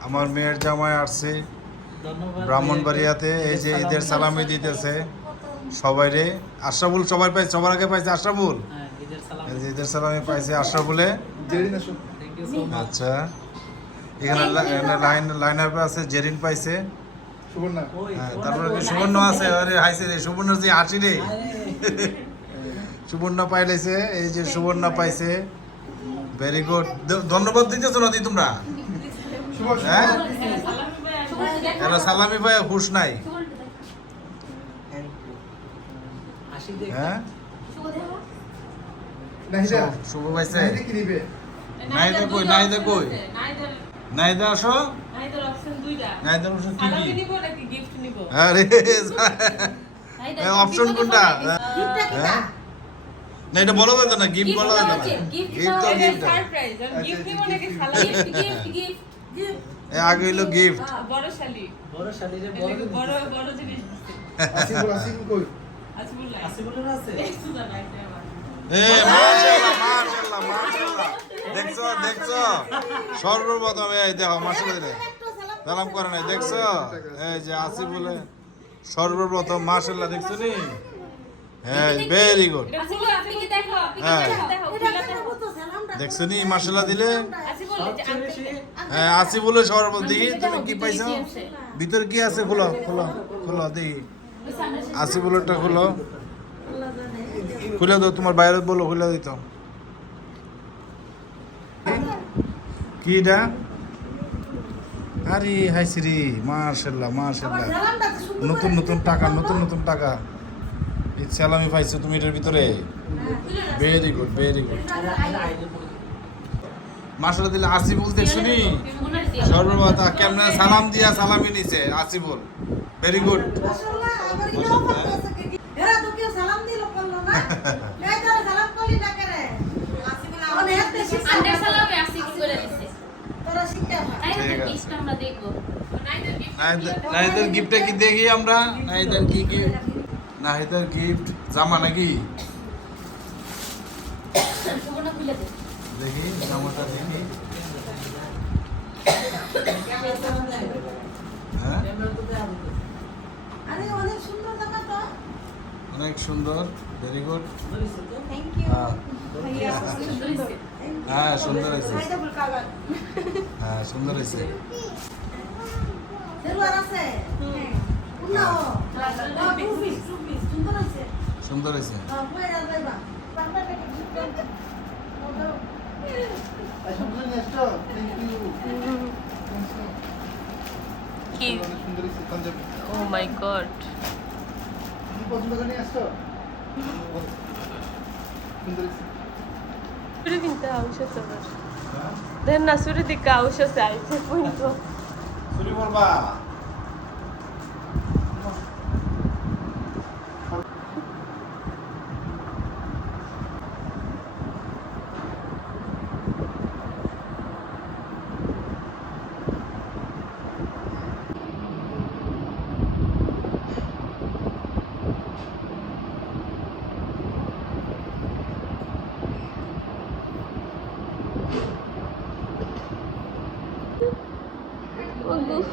আমার মেয়ের জামাই আসছে ধন্যবাদ ব্রাহ্মণবাড়িয়াতে এই যে ঈদের সালামি দিতেছে সবাই রে আশরাফুল সবাই পাইছে সবার আগে পাইছে আশরাফুল? হ্যাঁ ঈদের এই যে ঈদের সালামি পাইছে আশরাফুলে। থ্যাংক ইউ সো মাচ আচ্ছা। এখানে লা- এখানে লাইন লাইন আপে আছে জেরিন পাইছে। হ্যাঁ, তারপরে কি সুবর্ণ আছে আরে হাইছে রে সুবর্ণ যে হাসি রে। সুবর্ণ পাইলেছে এই যে সুবর্ণ পাইছে। ভেরি গুড ধন্যবাদ দিতেছো না দি তোমরা। হ্যাঁ? এরা সালামি পাই হুশ নাই? হাসি দেখ হ্যাঁ শুভ- পাইছে নাইদা কই নাইদা কই? নাইদা আসো। নাইদা আসো কি কি আরে অপশন কোনটা? হ্যাঁ? না এটা বলা যেত না গিফট বলা যেত না। গিফট তো গিফট আগে হইল গিফট বড় শালিরে বড় দিন আসিফুল আসিফুল কই? আসিফুলের আছে? এ মাশাআল্লাহ মাশাআল্লাহ মাশাআল্লাহ। দেখছ দেখছ? সর্বপ্রথম এই দেখো মাশাআল্লাহ। সালাম করে নাই দেখছ? এই যে আসি বলে সর্বপ্রথম মাশাআল্লাহ দেখছ নি? হ্যাঁ। ভেরি গুড দেখছ নি মাশাআল্লাহ দিলে? হ্যাঁ আসি বলে সর্বপ্রথম দেখি তুমি কি পাইছো? ভিতরে কি আছে? খোলো খোলো খোলো দেখি। আসি বলেটা খোলো। খুলে দাও তোমার বাইরে বলো খুলে দিত কি এটা? আরে হাই শ্রী মার্শাল্লাহ মার্শাল্লাহ নতুন নতুন টাকা নতুন নতুন টাকা। স্যালামি পাইছো তুমি এটার ভিতরে? Very good very good Asiful দেখ শুনি? সর্বপ্রথম কেমনে? সালাম দিয়া সালামি নিছে, আসিফুল। ভেরি গুড নাহিদের গিফটটা কি দেখি আমরা? নাহিদের কি কি? নাহিদের গিফট, জামা নাকি? দেখি জামাটা দেখি। হ্যাঁ? অনেক সুন্দর ভেরি গুড হ্যাঁ। হ্যাঁ সুন্দর হয়েছে। হ্যাঁ সুন্দর হয়েছে। সুন্দর হয়েছে। সুন্দর হয়েছে। পাঞ্জাবি ও মাই গড কি সুরে কিনতে আউশাস আবার দেন না সুরে দিকে আউশাস আইছে পর্যন্ত চুরি করবা সুন্দর সুন্দর ওরা কি আছে চকলেট না তোমার আরে বাবারি এই ইয়া লিজা শোন কিছু করিস না হ্যাঁ দেখেন হাওয়া দাওয়া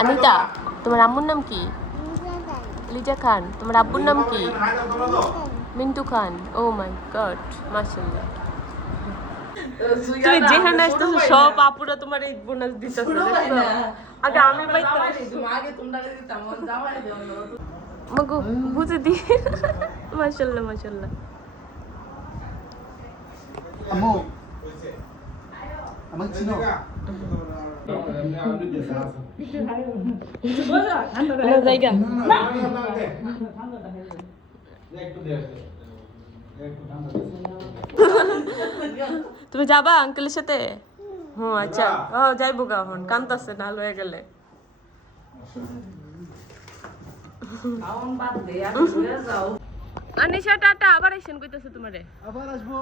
অনিতা তোমার আম্মুর নাম কি? লিজা খান তোমার আব্বুর নাম কি? মিন্টু খান ও মাই গড মাশাআল্লাহ। তুমি যেখানে আসতেছো সব আপুরা তোমার এই বোনাস দিতেছে আগে আমি পাইতাম। মগো বুঝে দি। মাশাআল্লাহ মাশাআল্লাহ। আম্মু আমাকে চিনো? তুমি যাবা আঙ্কেলের সাথে? হুম আচ্ছা। ও যাইবো গা হন কান্তাছে না লয়ে গেলে। আনিশা টাটা। আবার আইসেন কইতাছে তোমারে। আবার আসব।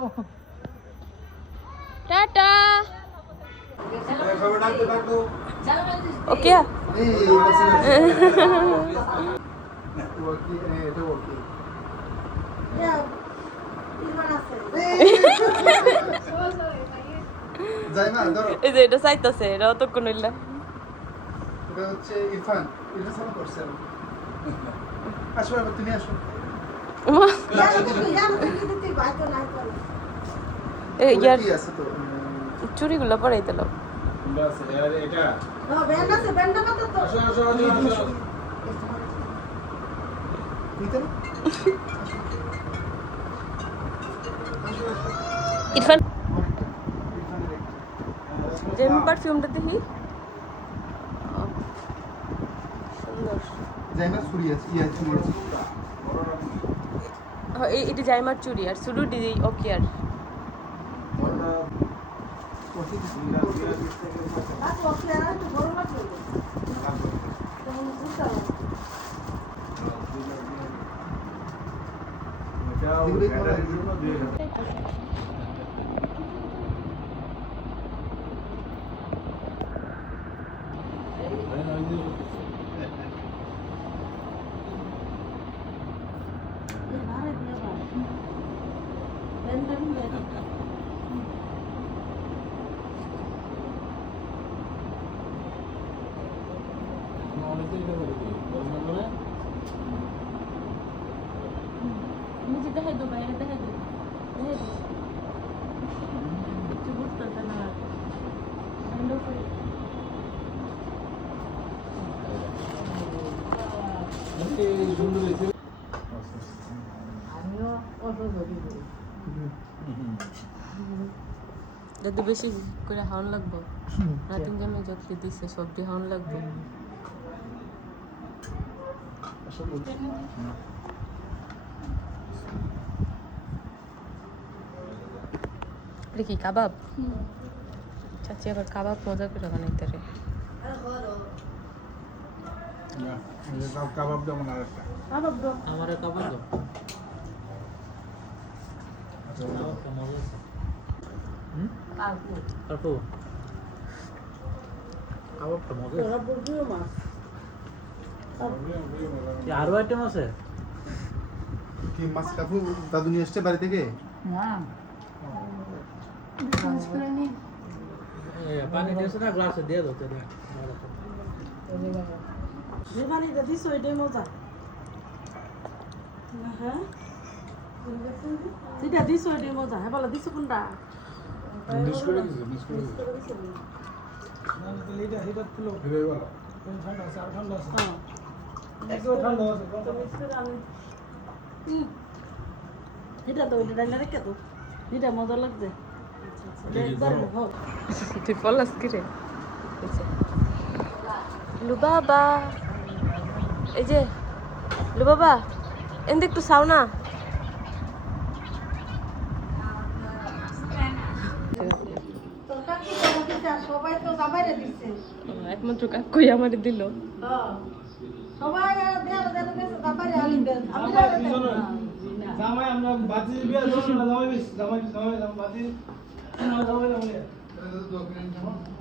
ওকে এই যে এটা চাইতাছে এটা অতক্ষণ হইলা এটা হচ্ছে ইরফান ইরফান করছে আসো এবার তুমি আসো এই ইয়ার কি আছে তো উম, চুরিগুলো পরাই দিল বাস এটা আসো আসো আসো আসো ইরফান। ইরফানের পারফিউমটা দেখি। সুন্দর। না আছে ইয়া আছে। এটা জাইমার চুরি আর সুডু ডি ওকে আর ওকে দিছি। দিবে তোমার মুঝে দেখাই দো বাইরে দেখাই দো দেখাই দো। কিছু বুঝতেছে না। Kind of like- যদি বেশি করে হাউন লাগবো। রাতিন জামে যত দিছে সবজি হাউন লাগবো। কি কাবাব? চাচি আবার কাবাব মজা করে বানাইতে রে। কাবাব আমার দাও। কাবাবটা মজা কাবাবটা মজা আরও আইটেম আছে? কি মাছ কাকু দাদু নিয়ে এসছে বাড়ি থেকে? পানি দিয়েছে না গ্লাসে দিয়ে দিস ওইটাই মজা। হ্যাঁ? যেটা দিস ওইটাই মজা। হ্যাঁ বলো দিস কোনটা? মিস করে মিস করে দিছে। ফিরে বলো। এটা তো ওইটা ডাইলা রেখে তো এটা মজা লাগছে তুই পলাস কি রে এই যে লুবাবা এন একটু চাও না একমাত্র কাকুই আমার দিল? হ্যাঁ। সবাই আর দেয়া দেয়া দেয়া জামাইরে আলি দেন আমি জামাই আমরা বাতি বিয়া জামাই জামাই জামাই বাজি জামাই জামাই